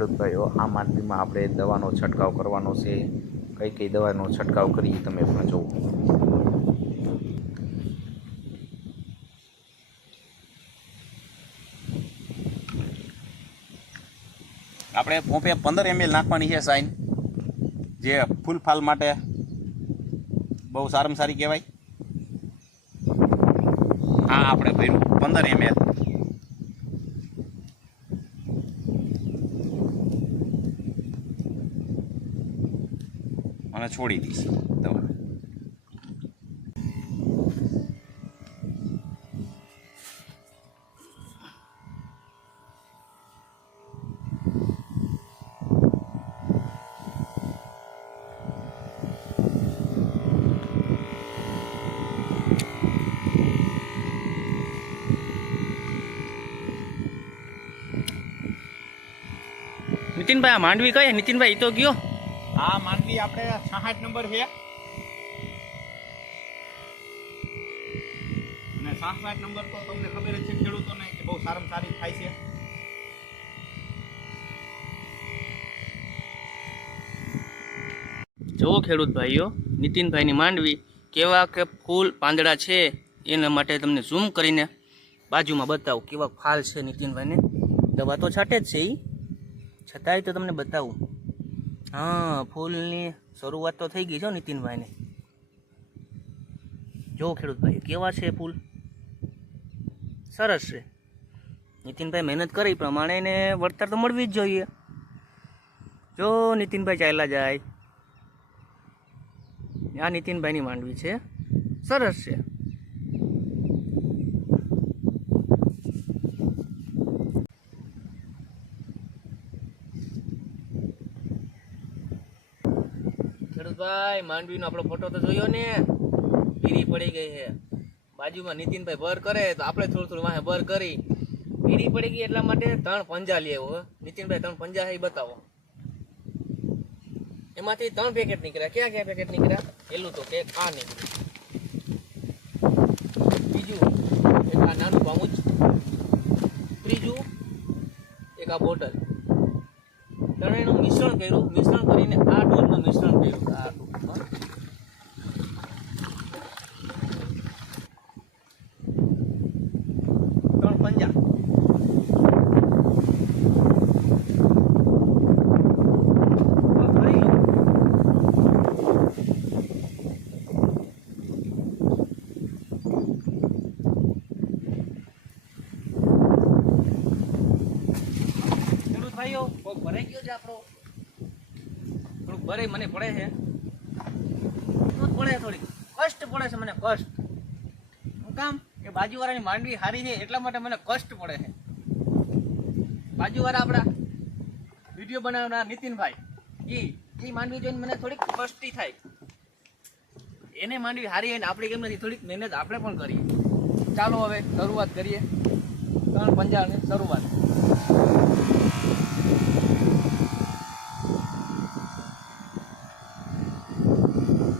ખેડૂત ભાઈઓ, આ માંડવીમાં આપણે દવાનો છંટકાવ કરવાનો છે. કઈ કઈ દવાનો છંટકાવ કરી તમે પણ જુઓ. આપણે પોપે 15 ml નાખવાની છે સાઈન, જે ફૂલ ફાલ માટે બહુ સારામાં સારી કહેવાય. આ આપણે ભર્યું 15 ml. અને છોડી દઈશ દવા. નીતિનભાઈ, આ માંડવી કઈ? નીતિનભાઈ તો ગયો. આ માંડવી આપણે 66 નંબર છે, અને 66 નંબર તો તમને ખબર જ છે ખેડૂતોને કે બહુ સારામાં સારી થાય છે. જુઓ ખેડૂત ભાઈઓ, નીતિનભાઈની માંડવી કેવા કે ફૂલ પાંદડા છે એના માટે તમને ઝૂમ કરીને બાજુમાં બતાવું કેવા ફાલ છે નીતિનભાઈને. દવા તો છાંટે જ છે એ, છતાંય તો તમને બતાવું. હા, ફૂલની શરૂઆત તો થઈ ગઈ છે નીતિનભાઈને. જો ખેડૂત ભાઈ કેવા છે ફૂલ, સરસ છે. નીતિનભાઈ મહેનત કરી પ્રમાણે એને વળતર તો મળવી જ જોઈએ. જો નીતિનભાઈ ચાલ્યા જાય. આ નીતિનભાઈની માંડવી છે, સરસ છે. ખેડૂતભાઈ, માંડવીનો આપણો ફોટો તો જોયો ને, પીરી પડી ગઈ છે. બાજુમાં નીતિનભાઈ બર કરે તો આપણે થોડું થોડું વાહે બર કરી. પીરી પડી ગઈ એટલા માટે 3 પંજા લેવો. નીતિનભાઈ 3 પંજા છે એ બતાવો. એમાંથી 3 પેકેટ નીકળ્યા. ક્યાં ક્યાં પેકેટ નીકળ્યા? પેલું તો કેક આ નીકળ્યું, બીજું એક આ નાનું પાઉચ, ત્રીજું એક આ બોટલ. ત્રણેયનું મિશ્રણ કર્યું. મિશ્રણ કરીને આ ડોલમાં મિશ્રણ કર્યું. આ ડોલમાં 3 પંજા. ભાઈઓ, કોક ભરાઈ ગયો છે આપણો. થોડુંક ભરાઈ મને પડે છે, થોડીક કષ્ટ પડે છે મને, કષ્ટ. શું કામ? કે બાજુવાળાની માંડવી સારી છે એટલા માટે મને કષ્ટ પડે છે. બાજુવાળા આપણા વિડીયો બનાવનાર નીતિનભાઈ, એ માંડવી જોઈને મને થોડીક કષ્ટી થાય. એને માંડવી સારી હોય ને આપણે કેમ નથી? થોડીક મહેનત આપણે પણ કરીએ. ચાલો હવે શરૂઆત કરીએ. 3 પંજાની શરૂઆત.